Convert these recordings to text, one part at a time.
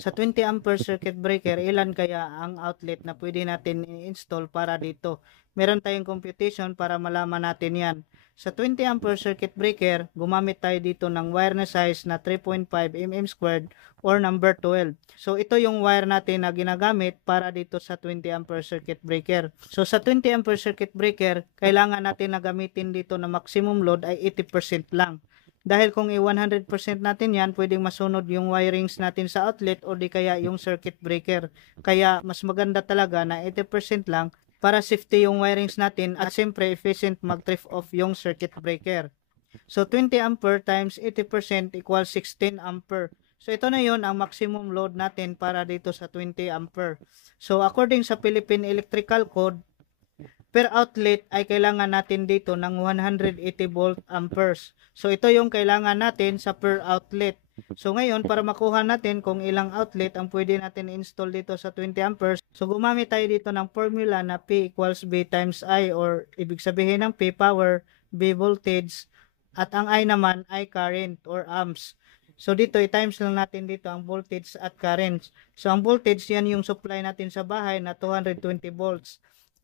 Sa 20 ampere circuit breaker, ilan kaya ang outlet na pwede natin i-install para dito? Meron tayong computation para malaman natin yan. Sa 20 ampere circuit breaker, gumamit tayo dito ng wire na size na 3.5 mm squared or number 12. So ito yung wire natin na ginagamit para dito sa 20 ampere circuit breaker. So sa 20 ampere circuit breaker, kailangan natin na gamitin dito na maximum load ay 80% lang. Dahil kung i-100% natin yan, pwedeng masunod yung wirings natin sa outlet o di kaya yung circuit breaker. Kaya mas maganda talaga na 80% lang para safety yung wirings natin at siyempre efficient mag-trip off yung circuit breaker. So 20 ampere times 80% equals 16 ampere. So ito na yon ang maximum load natin para dito sa 20 ampere. So according sa Philippine Electrical Code, per outlet ay kailangan natin dito ng 180 volt amperes. So ito yung kailangan natin sa per outlet. So ngayon para makuha natin kung ilang outlet ang pwede natin install dito sa 20 amperes, so gumamit tayo dito ng formula na P equals B times I, or ibig sabihin ng P power, B voltage, at ang I naman ay current or amps. So dito i-times lang natin dito ang voltage at current. So ang voltage yan yung supply natin sa bahay na 220 volts.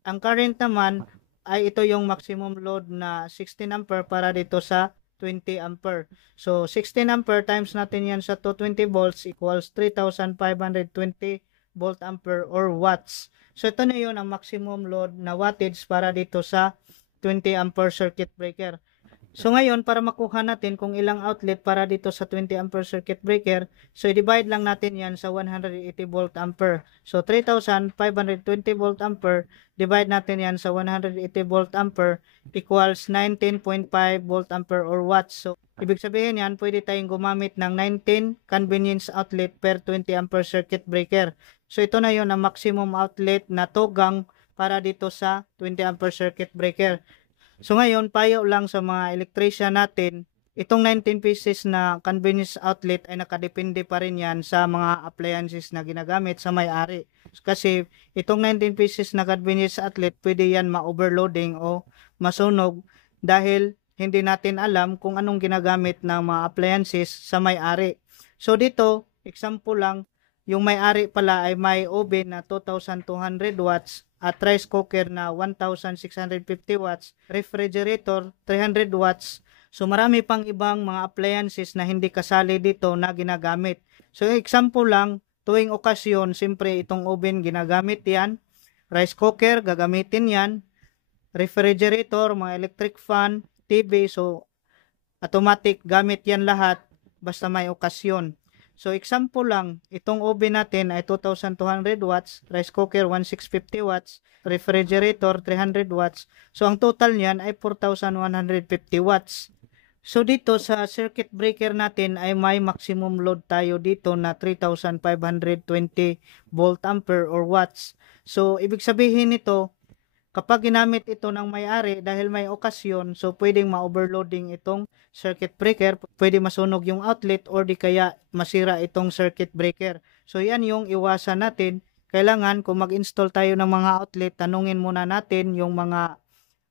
Ang current naman ay ito yung maximum load na 16 ampere para dito sa 20 ampere. So 16 ampere times natin yan sa 220 volts equals 3,520 volt ampere or watts. So ito na yun ang maximum load na wattage para dito sa 20 ampere circuit breaker. So ngayon, para makuha natin kung ilang outlet para dito sa 20 ampere circuit breaker, so i-divide lang natin yan sa 180 volt ampere. So 3,520 volt ampere, divide natin yan sa 180 volt ampere equals 19.5 volt ampere or watts. So ibig sabihin yan, pwede tayong gumamit ng 19 convenience outlet per 20 ampere circuit breaker. So ito na yon ang maximum outlet na tugang para dito sa 20 ampere circuit breaker. So ngayon, payo lang sa mga electrician natin, itong 19 pieces na convenience outlet ay nakadepende pa rin yan sa mga appliances na ginagamit sa may-ari. Kasi itong 19 pieces na convenience outlet, pwede yan ma-overloading o masunog dahil hindi natin alam kung anong ginagamit ng mga appliances sa may-ari. So dito, example lang, yung may-ari pala ay may oven na 2,200 watts, at rice cooker na 1,650 watts, refrigerator 300 watts. So marami pang ibang mga appliances na hindi kasali dito na ginagamit. So example lang, tuwing okasyon, siyempre itong oven ginagamit yan, rice cooker gagamitin yan, refrigerator, mga electric fan, TV, so automatic gamit yan lahat basta may okasyon. So example lang, itong oven natin ay 2,200 watts, rice cooker 1,650 watts, refrigerator 300 watts. So ang total niyan ay 4,150 watts. So dito sa circuit breaker natin ay may maximum load tayo dito na 3,520 volt ampere or watts. So ibig sabihin nito, kapag ginamit ito ng may-ari dahil may okasyon, so pwedeng ma-overloading itong circuit breaker, pwede masunog yung outlet or di kaya masira itong circuit breaker. So yan yung iwasan natin. Kailangan kung mag-install tayo ng mga outlet, tanungin muna natin yung mga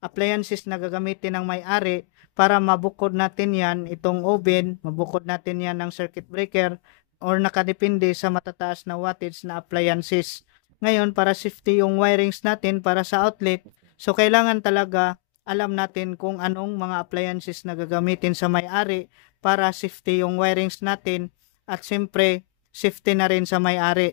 appliances na gagamitin ng may-ari para mabukod natin yan, itong oven, mabukod natin yan ng circuit breaker or nakadepende sa matataas na wattage na appliances. Ngayon, para safety yung wirings natin para sa outlet, so kailangan talaga alam natin kung anong mga appliances na gagamitin sa may-ari para safety yung wirings natin at siyempre safety na rin sa may-ari.